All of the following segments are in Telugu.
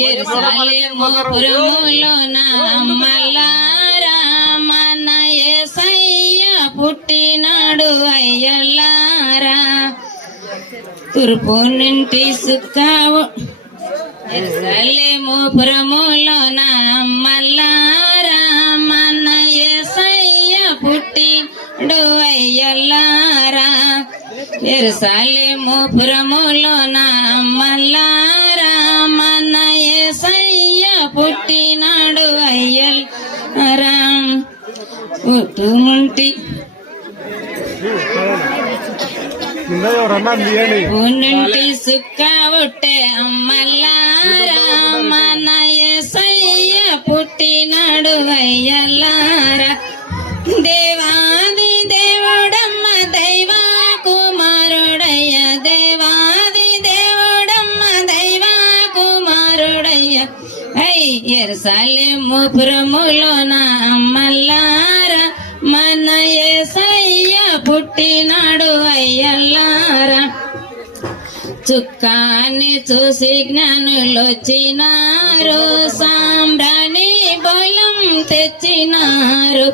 యెరూషలేము పురములోన అమ్మలారా మన యేసయ్య పుట్టినాడు అయ్యలారా. తూర్పు నుండి సుక్కావు యెరూషలేము పురములోన అమ్మలారా మన యేసయ్య పుట్టినాడు అయ్యలారా. యెరూషలేము పురములోన అమ్మలారా మన యేసయ్య పుట్టినాడు అయ్యలారా. పుట్టుముంటి నుండి సుక్క ఉట్టే అమ్మలారా మన యేసయ్య పుట్టినాడు అయ్యలారా. దేవాది దేవుడమ్మ దైవ కుమారుడయ్య, దేవాది దేవుడమ్మ దైవ కుమారుడయ్య. యెరూషలేము పురములోన అమ్మలారా మన యేసయ్య పుట్టినాడు అయ్యలారా. చుక్కాన్ని చూసి జ్ఞానులొచ్చినారు, సాంబ్రాణి బలం తెచ్చినారు.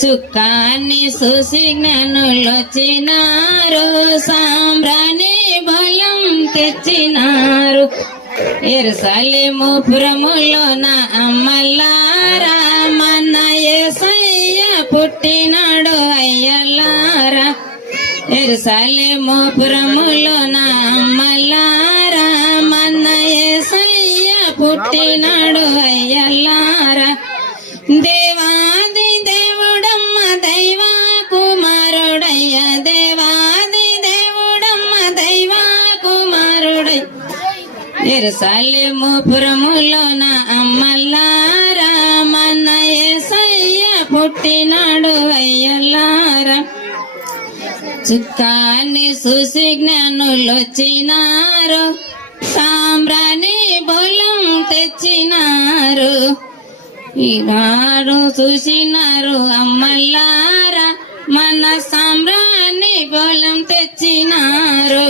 సుక్కాన్ని చూసి జ్ఞానులొచ్చినారు, సాంబ్రాణి బలం తెచ్చినారు. యెరూషలేము పురములోన అమ్మలారా మన యేసయ్య పుట్టినాడు అయ్యలారా. యెరూషలేము పురములోన అమ్మలారా మన యేసయ్య పుట్టినాడు అయ్యలారా. దేవాది దేవుడమ్మ దైవ కుమారుడయ్య, దేవాది దేవుడమ్మ దైవ కుమారుడయ్య. యెరూషలేము పురములోన అమ్మలారా మన యేసయ్య పుట్టినాడు అయ్యలారా. చుక్కాన్ని చూసి జ్ఞానులొచ్చినారు, సాంబ్రాణి బలం తెచ్చినారు. ఈనాడు చూసినారు అమ్మలారా మన సాంబ్రాణి బలం తెచ్చినారు.